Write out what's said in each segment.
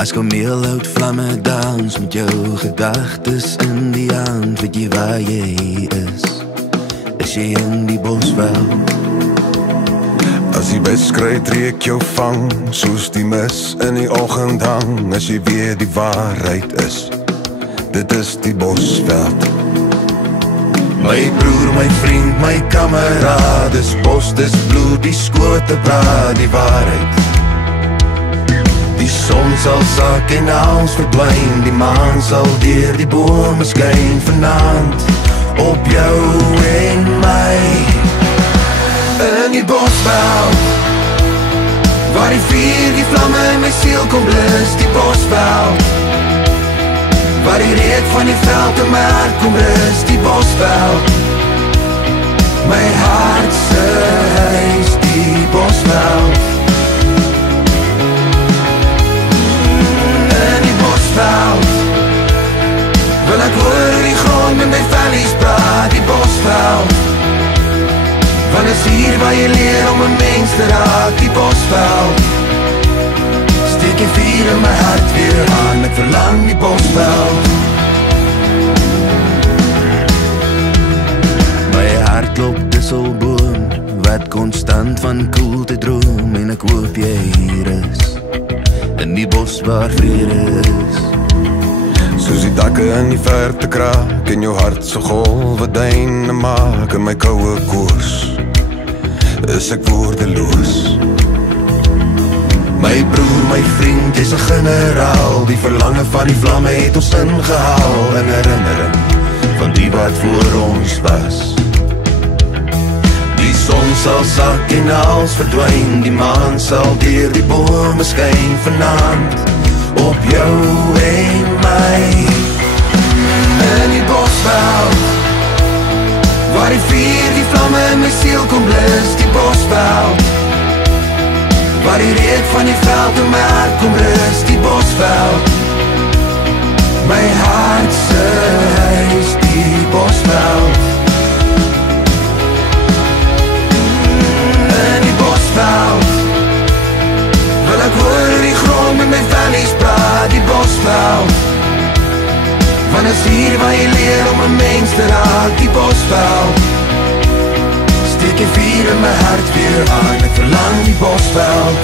As kameel hout vlamme dans met jou gedagtes in die hand, weet jy waar jy is? Is jy in die bosveld? As die beskry trek jou vang, soos die mis in die oggend hang, as jy weet die waarheid is, dit is die bosveld. My broer, my vriend, my kameraad, dis bos, dis bloed, die skote praat die waarheid. Die son sal sak en alles verdwyn, die maan sal deur die bome skyn vanaand, op jou en my. In die bosveld, waar die vuur, die vlamme in my siel kom blus, die bosveld, waar die reuk van die veld in my hart kom rus, die bosveld, my hart se huis, die bosveld. In die bosveld, wil ek hoor die grond met my vellies praat, die bosveld, want is hier waar jy leer om 'n mens te raak, die bosveld. Steek die vuur in my hart weer aan, ek verlang die bosveld. My hart klop disselboom, wat konstant van koelte droom, en ek hoop jy hier is, in die bos waar vrede is. Soos die dakke in die verte kraak, en jou hart so golwe duine maak, in my koue koers is ek woordeloos. My broer, my vriend, is 'n generaal, die verlange van die vlamme het ons ingehaal, in herinnering van die wat voor ons was. Die son sal sak en alles verdwyn, die maan sal deur die bome skyn vanaand, op jou en my. In die bosveld, waar die vuur, die vlamme in my siel kom blus, die bosveld, waar die reuk van die veld in my hart kom rus, die bosveld, my hart se huis, die bosveld. In die bosveld, wil ek hoor die grond met my vellies praat, die bosveld, want is hier waar jy leer om 'n mens te raak, die bosveld. Steek die vuur in my hart weer aan, ek verlang die bosveld.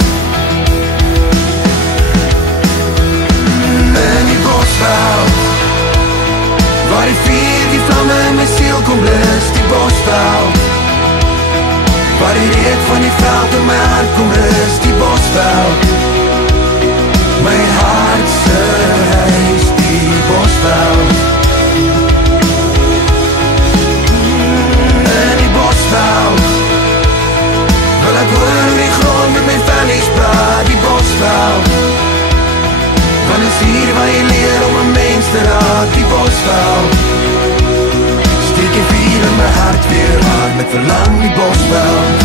In die bosveld, waar die vuur, die vlamme in my siel kom blus, die bosveld, waar die reuk van die veld in my hart kom rus, die bosveld, my hart se huis, die bosveld. In die bosveld, wil ek hoor die grond met my vellies praat, die bosveld, want is hier waar jy leer om 'n mens te raak, die bosveld. Steek die vuur in my hart weer aan, ek verlang die bosveld.